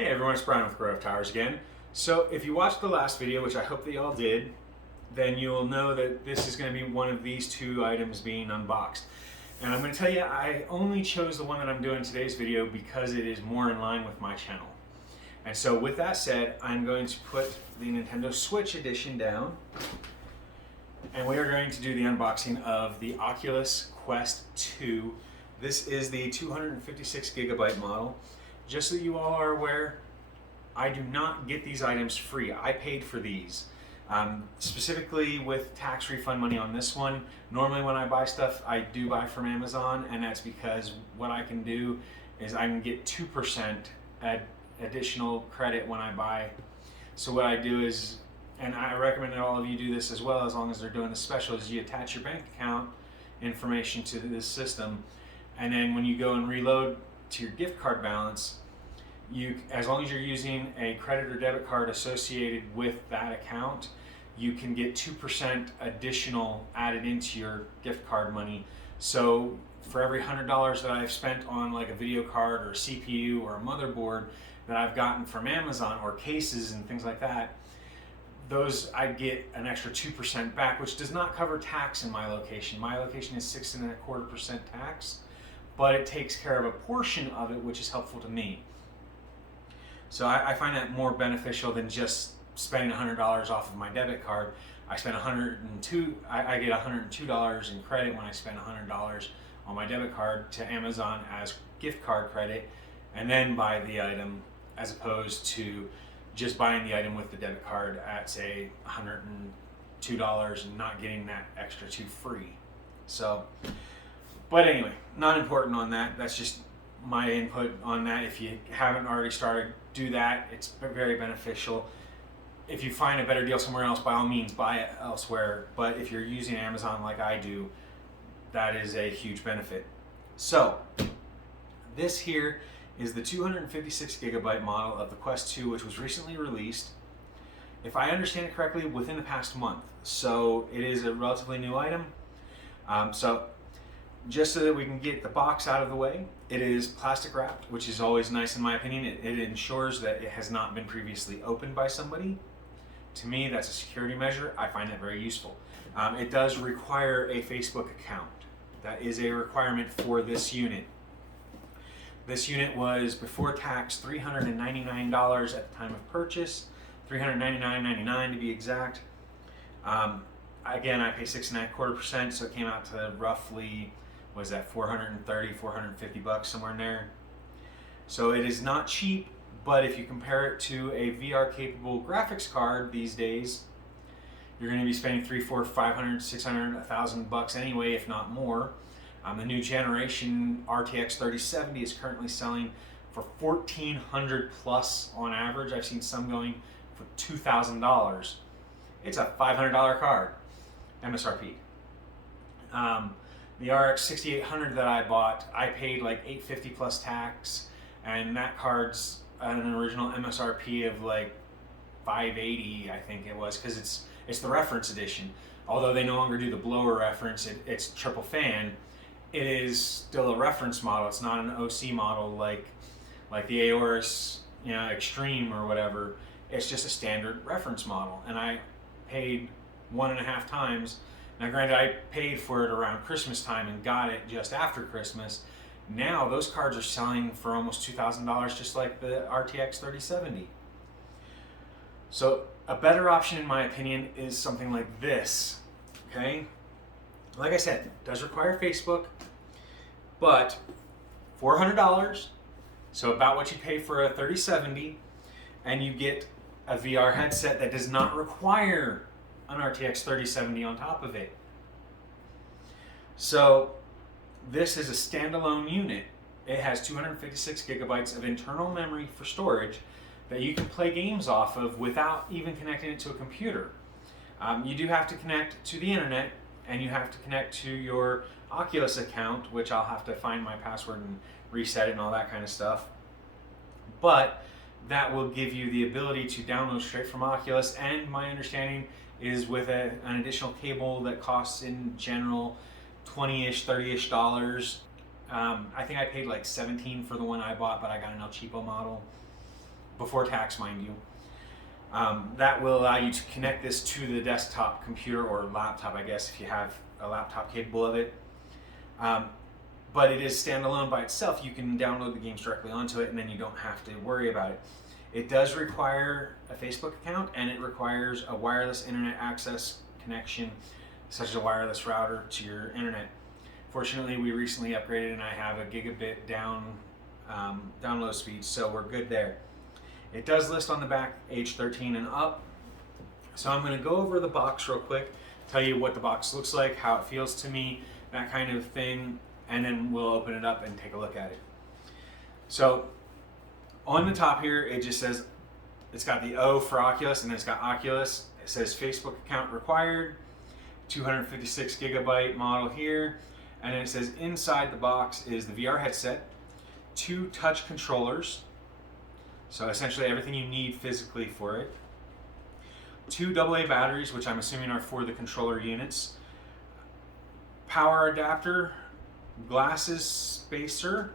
Hey everyone, it's Brian with GreyWolf Towers again. So if you watched the last video, which I hope that you all did, then you'll know that this is going to be one of these two items being unboxed. And I'm going to tell you, I only chose the one that I'm doing in today's video because it is more in line with my channel. And so with that said, I'm going to put the Nintendo Switch edition down, and we are going to do the unboxing of the Oculus Quest 2. This is the 256 gigabyte model. Just so you all are aware, I do not get these items free. I paid for these. Specifically with tax refund money on this one. Normally when I buy stuff, I do buy from Amazon, and that's because what I can do is I can get 2% additional credit when I buy. So what I do is, and I recommend that all of you do this as well, as long as they're doing the special, is you attach your bank account information to this system, and then when you go and reload to your gift card balance, as long as you're using a credit or debit card associated with that account, you can get 2% additional added into your gift card money. So for every $100 that I've spent on like a video card or a CPU or a motherboard that I've gotten from Amazon, or cases and things like that, those I get an extra 2% back, which does not cover tax in my location. My location is 6.25% tax, but it takes care of a portion of it, which is helpful to me. So I find that more beneficial than just spending $100 off of my debit card. I spend I get $102 in credit when I spend $100 on my debit card to Amazon as gift card credit, and then buy the item, as opposed to just buying the item with the debit card at, say, $102 and not getting that extra $2 free. So, but anyway, not important on that. That's just my input on that. If you haven't already started, do that. It's very beneficial. If you find a better deal somewhere else, by all means buy it elsewhere. But if you're using Amazon like I do, that is a huge benefit. So this here is the 256 gigabyte model of the Quest 2, which was recently released, if I understand it correctly, within the past month. So it is a relatively new item. So just so that we can get the box out of the way, it is plastic wrapped, which is always nice in my opinion. It ensures that it has not been previously opened by somebody. To me, that's a security measure. I find that very useful. It does require a Facebook account. That is a requirement for this unit. This unit was, before tax, $399 at the time of purchase, $399.99 to be exact. Again, I pay 6.25%, so it came out to roughly, what is that, $430, $450 somewhere in there. So it is not cheap, but if you compare it to a VR capable graphics card these days, you're going to be spending $300, $400, $500, $600, $1,000 anyway, if not more. The new generation RTX 3070 is currently selling for $1,400 plus on average. I've seen some going for $2,000. It's a $500 card, MSRP. The RX 6800 that I bought, I paid like $850 plus tax, and that card's an original MSRP of like $580, I think it was, because it's the reference edition. Although they no longer do the blower reference, it's triple fan. It is still a reference model. It's not an OC model like the Aorus, Extreme or whatever. It's just a standard reference model, and I paid 1.5 times. Now granted, I paid for it around Christmas time and got it just after Christmas. Now those cards are selling for almost $2,000, just like the RTX 3070. So a better option in my opinion is something like this, okay? Like I said, it does require Facebook, but $400, so about what you pay for a 3070, and you get a VR headset that does not require an RTX 3070 on top of it. So this is a standalone unit. It has 256 gigabytes of internal memory for storage that you can play games off of without even connecting it to a computer. You do have to connect to the internet, and you have to connect to your Oculus account, which I'll have to find my password and reset it and all that kind of stuff. But that will give you the ability to download straight from Oculus, and my understanding is with an additional cable that costs in general $20-ish, $30-ish. I think I paid like $17 for the one I bought, but I got an El Cheapo model. before tax, mind you. That will allow you to connect this to the desktop computer or laptop, I guess, if you have a laptop capable of it. But it is standalone by itself. You can download the games directly onto it, and then you don't have to worry about it. It does require a Facebook account, and it requires a wireless internet access connection, such as a wireless router to your internet. Fortunately, we recently upgraded, and I have a gigabit download speed, so we're good there. It does list on the back age 13 and up. So I'm going to go over the box real quick, tell you what the box looks like, how it feels to me, that kind of thing, and then we'll open it up and take a look at it. So on the top here, it just says, it's got the O for Oculus, and then it's got Oculus. It says Facebook account required, 256 gigabyte model here, and then it says inside the box is the VR headset, 2 touch controllers, so essentially everything you need physically for it, 2 AA batteries, which I'm assuming are for the controller units, power adapter, glasses spacer,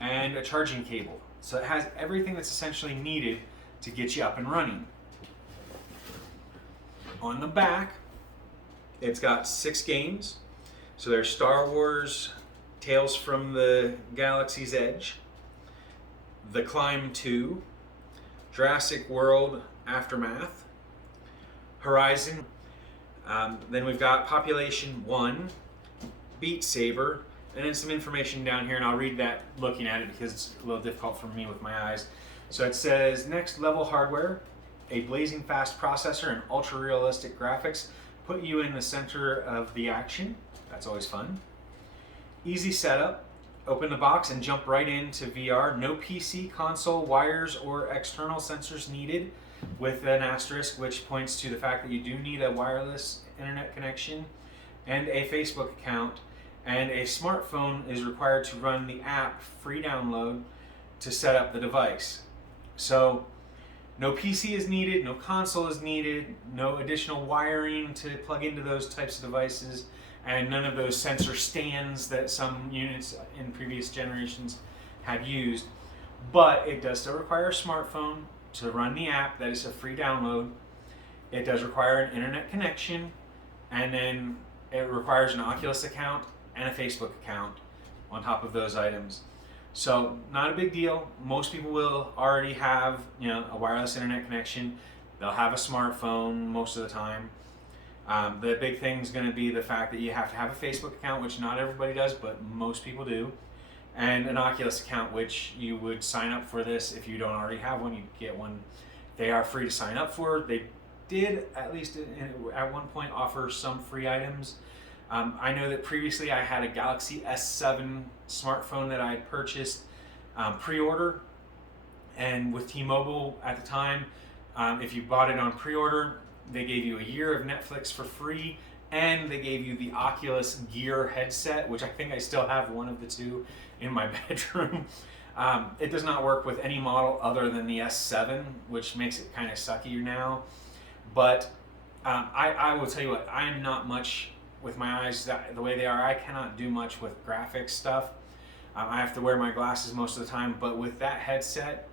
and a charging cable. So it has everything that's essentially needed to get you up and running. On the back, it's got 6 games. So there's Star Wars, Tales from the Galaxy's Edge, The Climb 2, Jurassic World Aftermath, Horizon, then we've got Population 1, Beat Saber, and then some information down here, and I'll read that looking at it because it's a little difficult for me with my eyes. So it says, next level hardware, a blazing fast processor and ultra realistic graphics put you in the center of the action. That's always fun. Easy setup, open the box and jump right into VR. No PC, console, wires, or external sensors needed, with an asterisk which points to the fact that you do need a wireless internet connection and a Facebook account, and a smartphone is required to run the app, free download, to set up the device. So no PC is needed, no console is needed, no additional wiring to plug into those types of devices, and none of those sensor stands that some units in previous generations had used. But it does still require a smartphone to run the app. That is a free download. It does require an internet connection, and then it requires an Oculus account and a Facebook account on top of those items. So not a big deal. Most people will already have, a wireless internet connection. They'll have a smartphone most of the time. The big thing is going to be the fact that you have to have a Facebook account, which not everybody does, but most people do, and an Oculus account, which you would sign up for this. If you don't already have one, you get one. They are free to sign up for. They did, at least at one point, offer some free items. I know that previously I had a Galaxy S7 smartphone that I had purchased pre-order, and with T-Mobile at the time, if you bought it on pre-order, they gave you a year of Netflix for free, and they gave you the Oculus Gear headset, which I think I still have one of the two in my bedroom. It does not work with any model other than the S7, which makes it kind of sucky now. But I will tell you what, I am not much with my eyes the way they are. I cannot do much with graphics stuff. I have to wear my glasses most of the time, but with that headset,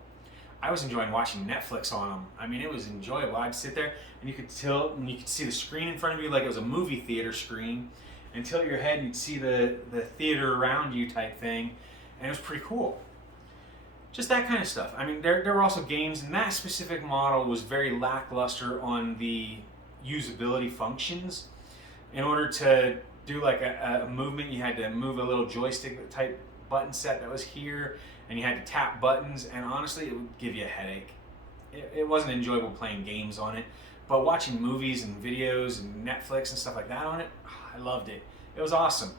I was enjoying watching Netflix on them. I mean, it was enjoyable. I'd sit there and you could tilt and you could see the screen in front of you like it was a movie theater screen, and tilt your head and you'd see the theater around you type thing, and it was pretty cool. Just that kind of stuff. I mean, there were also games, and that specific model was very lackluster on the usability functions. In order to do like a movement, you had to move a little joystick type button set that was here, and you had to tap buttons, and honestly it would give you a headache. It wasn't enjoyable playing games on it, but watching movies and videos and Netflix and stuff like that on it, I loved it. It was awesome.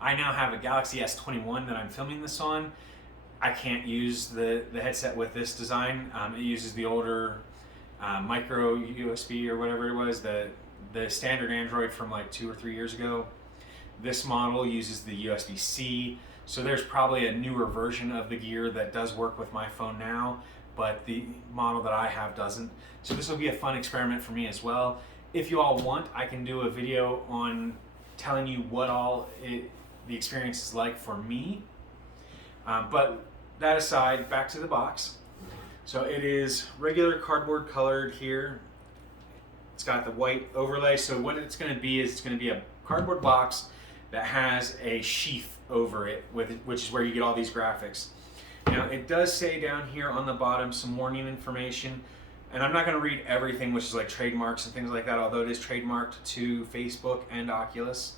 I now have a Galaxy S21 that I'm filming this on. I can't use the headset with this design. It uses the older micro USB or whatever it was, the standard Android from like 2 or 3 years ago. This model uses the USB-C, so there's probably a newer version of the Gear that does work with my phone now, but the model that I have doesn't. So this will be a fun experiment for me as well. If you all want, I can do a video on telling you what the experience is like for me. But that aside, back to the box. So it is regular cardboard colored here. It's got the white overlay. So what it's going to be is it's going to be a cardboard box that has a sheath over it, which is where you get all these graphics. Now it does say down here on the bottom some warning information, and I'm not going to read everything, which is like trademarks and things like that, although it is trademarked to Facebook and Oculus.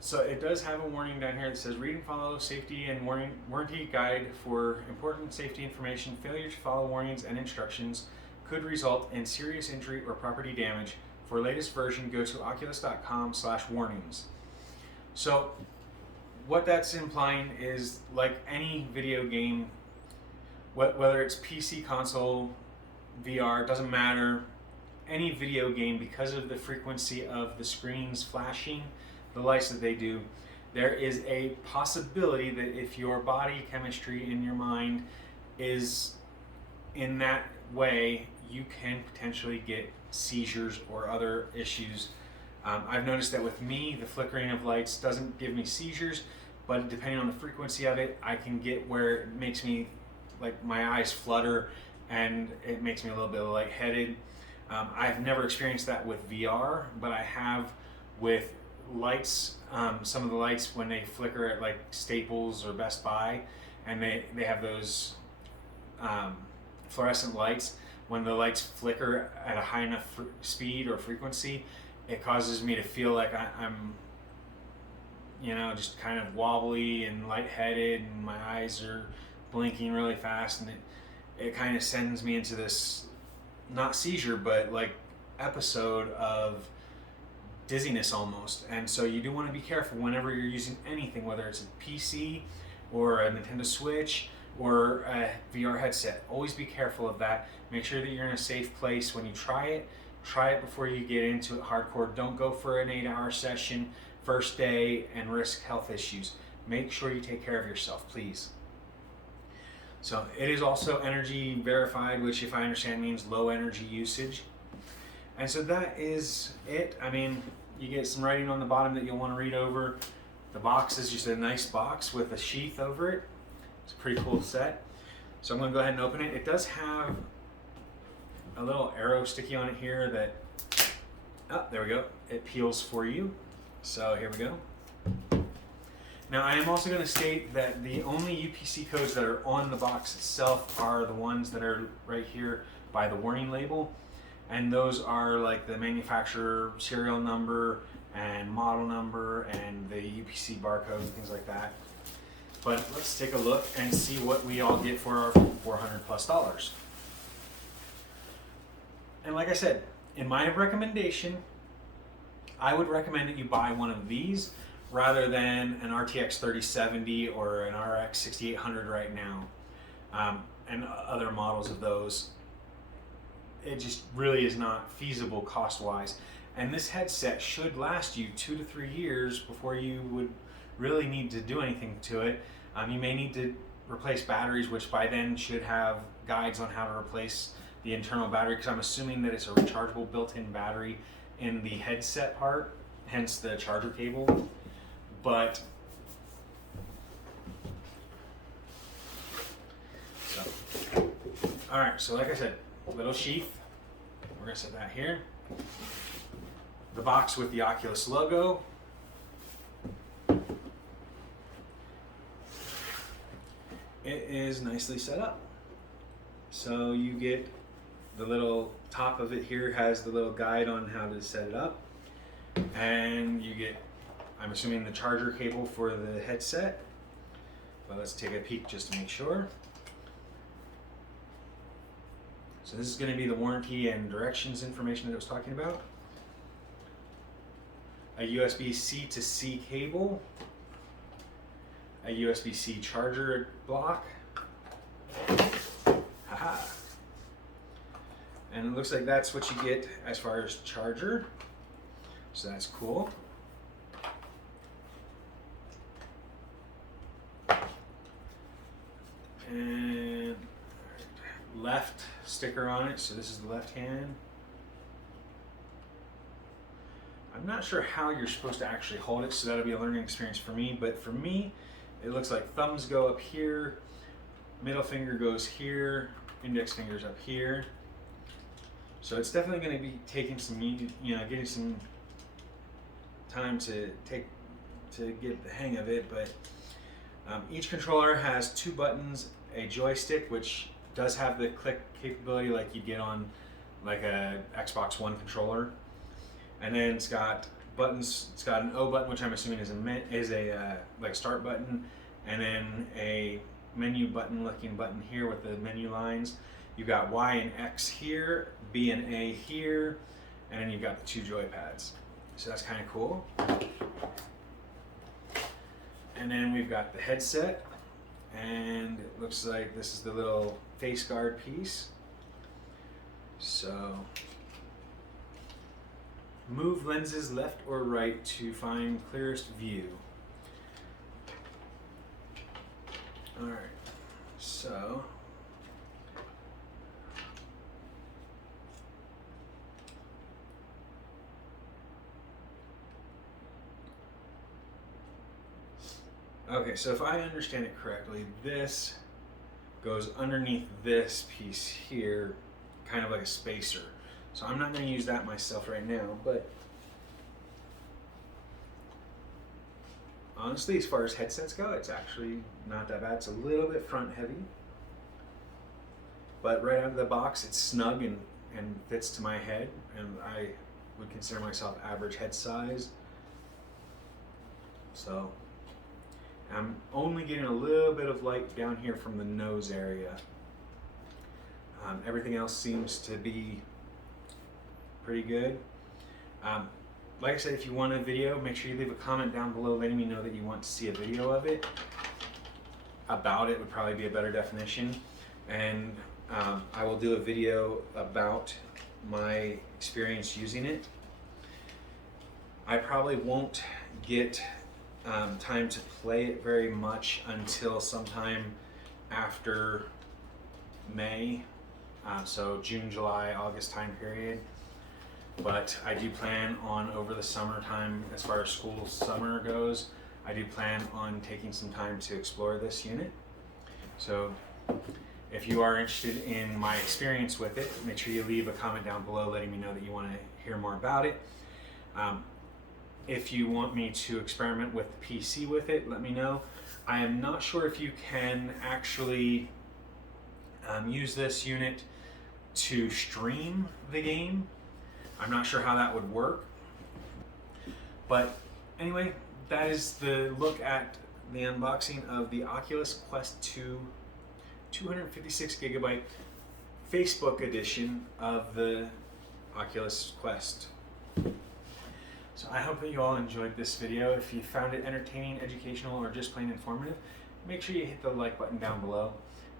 So it does have a warning down here that says read and follow safety and warranty guide for important safety information. Failure to follow warnings and instructions could result in serious injury or property damage. For latest version, go to oculus.com/warnings. So what that's implying is, like any video game, whether it's PC, console, VR, doesn't matter, any video game, because of the frequency of the screens flashing, the lights that they do, there is a possibility that if your body chemistry in your mind is in that way, you can potentially get seizures or other issues. I've noticed that with me, the flickering of lights doesn't give me seizures, but depending on the frequency of it, I can get where it makes me, like, my eyes flutter and it makes me a little bit lightheaded. I've never experienced that with VR, but I have with lights. Some of the lights, when they flicker at like Staples or Best Buy, and they have those fluorescent lights, when the lights flicker at a high enough speed or frequency, it causes me to feel like I'm just kind of wobbly and lightheaded, and my eyes are blinking really fast, and it kind of sends me into this, not seizure, but like episode of dizziness almost. And so you do want to be careful whenever you're using anything, whether it's a PC or a Nintendo Switch or a VR headset. Always be careful of that. Make sure that you're in a safe place when you try it. Try it before you get into it hardcore. Don't go for an 8-hour session first day and risk health issues. Make sure you take care of yourself, please. So it is also energy verified, which, if I understand, means low energy usage. And so that is it. I mean, you get some writing on the bottom that you'll want to read over. The box is just a nice box with a sheath over it. It's a pretty cool set. So I'm going to go ahead and open it. It does have a little arrow sticky on it here that, oh, there we go. It peels for you. So here we go. Now I am also going to state that the only UPC codes that are on the box itself are the ones that are right here by the warning label. And those are like the manufacturer serial number and model number and the UPC barcode and things like that. But let's take a look and see what we all get for our $400+. And like I said, in my recommendation, I would recommend that you buy one of these rather than an RTX 3070 or an RX 6800 right now, and other models of those. It just really is not feasible cost-wise. And this headset should last you 2 to 3 years before you would really need to do anything to it. You may need to replace batteries, which by then should have guides on how to replace the internal battery, because I'm assuming that it's a rechargeable built-in battery in the headset part, hence the charger cable. But all right, so like I said, little sheath. We're gonna set that here. The box with the Oculus logo. It is nicely set up. So you get the little top of it here has the little guide on how to set it up. And you get, I'm assuming, the charger cable for the headset. But let's take a peek just to make sure. So this is going to be the warranty and directions information that I was talking about. A USB-C to C cable. A USB-C charger block. Haha. And it looks like that's what you get as far as charger. So that's cool. And left sticker on it, so this is the left hand. I'm not sure how you're supposed to actually hold it, so that'll be a learning experience for me, but for me, it looks like thumbs go up here, middle finger goes here, index fingers up here. So it's definitely going to be taking some, getting some time to get the hang of it. But each controller has 2 buttons, a joystick, which does have the click capability like you'd get on like a Xbox One controller, and then it's got buttons. It's got an O button, which I'm assuming is a like start button, and then a menu button looking button here with the menu lines. You've got Y and X here, B and A here, and then you've got the 2 joypads. So that's kind of cool. And then we've got the headset, and it looks like this is the little face guard piece. So move lenses left or right to find clearest view. All right, so okay, so if I understand it correctly, this goes underneath this piece here, kind of like a spacer. So I'm not going to use that myself right now, but honestly, as far as headsets go, it's actually not that bad. It's a little bit front heavy, but right out of the box, it's snug and fits to my head, and I would consider myself average head size. So I'm only getting a little bit of light down here from the nose area. Everything else seems to be pretty good. Like I said, if you want a video, make sure you leave a comment down below letting me know that you want to see a video of it. About it would probably be a better definition. And I will do a video about my experience using it. I probably won't get time to play it very much until sometime after May, so June, July, August time period. But I do plan on, over the summertime, as far as school summer goes, I do plan on taking some time to explore this unit. So if you are interested in my experience with it, make sure you leave a comment down below letting me know that you want to hear more about it. If you want me to experiment with the PC with it, let me know. I am not sure if you can actually use this unit to stream the game. I'm not sure how that would work. But anyway, that is the look at the unboxing of the Oculus Quest 2 256 gigabyte Facebook edition of the Oculus Quest. So I hope that you all enjoyed this video. If you found it entertaining, educational, or just plain informative, make sure you hit the like button down below.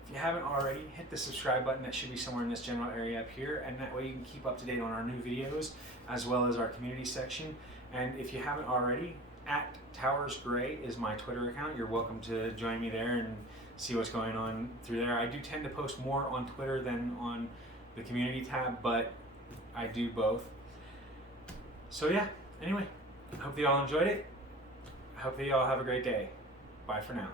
If you haven't already, hit the subscribe button that should be somewhere in this general area up here, and that way you can keep up to date on our new videos as well as our community section. And if you haven't already, @TowersGrey is my Twitter account. You're welcome to join me there and see what's going on through there. I do tend to post more on Twitter than on the community tab, but I do both. So yeah. Anyway, I hope that you all enjoyed it. I hope that you all have a great day. Bye for now.